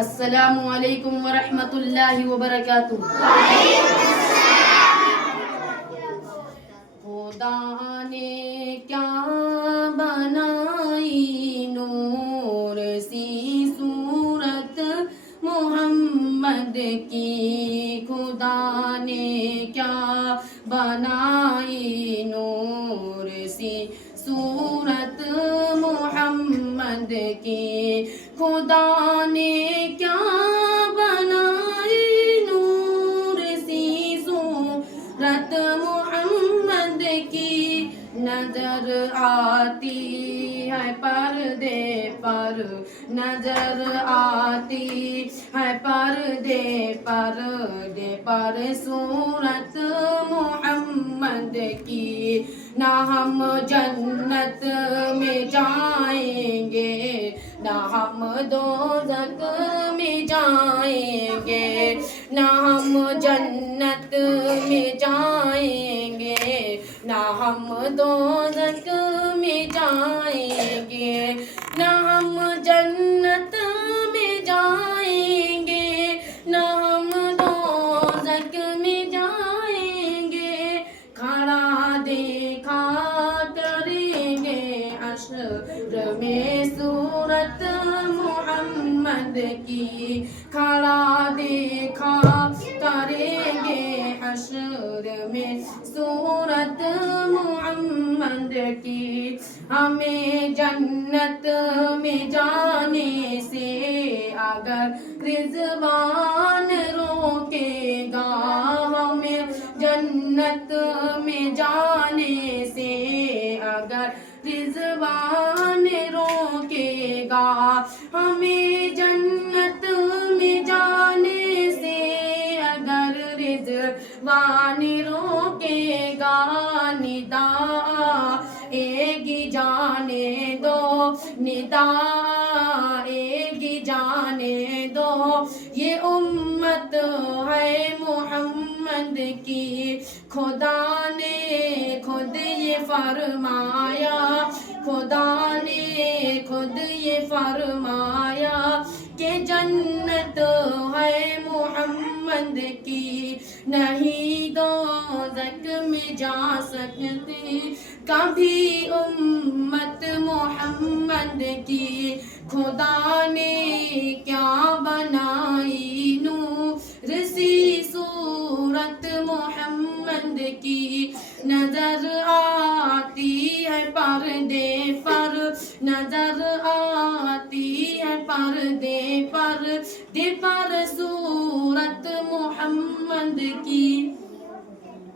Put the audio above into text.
السلام علیکم ورحمۃ اللہ وبرکاتہ۔ خدا نے کیا بنائی نور سی صورت محمد کی، خدا نے کیا بنائی نور سی صورت محمد کی، خدا نے کیا بنائی نور سی صورت محمد کی، نظر آتی ہے پردے پر، نظر آتی ہے پردے پر صورت محمد کی، نہ ہم جنت میں جائیں گے نہ ہم دوزخ میں جائیں گے، نہ ہم جنت میں جائیں گے نہ ہم دوزخ میں جائیں گے، نہ ہم جنت میں جائیں گے نہ ہم دوزخ میں جائیں گے، کھڑا دیکھا کریں گے حشر میں صورت محمد کی، کھڑا دیکھا کریں گے حشر میں صورت محمد کی، ہمیں جنت میں جانے سے اگر رضوان روکے گا، ہمیں جنت میں جانے سے اگر رضوان روکے گا، ہمیں جنت میں جانے سے اگر رضوان روکے گا، ندا ایک ہی جانے دو، ندا ایک ہی جانے دو، یہ امت ہے محمد کی، خدا نے خود یہ فرمایا، خدا نے خود یہ فرمایا کہ جنت ہے محمد کی، نہیں دوزخ میں جا سکتی کبھی امت محمد کی، خدا نے کیا بنائی نور سی صورت محمد کی، نظر آتی ہے پردے پر، نظر آتی ہے پردے پر صورت محمد کی۔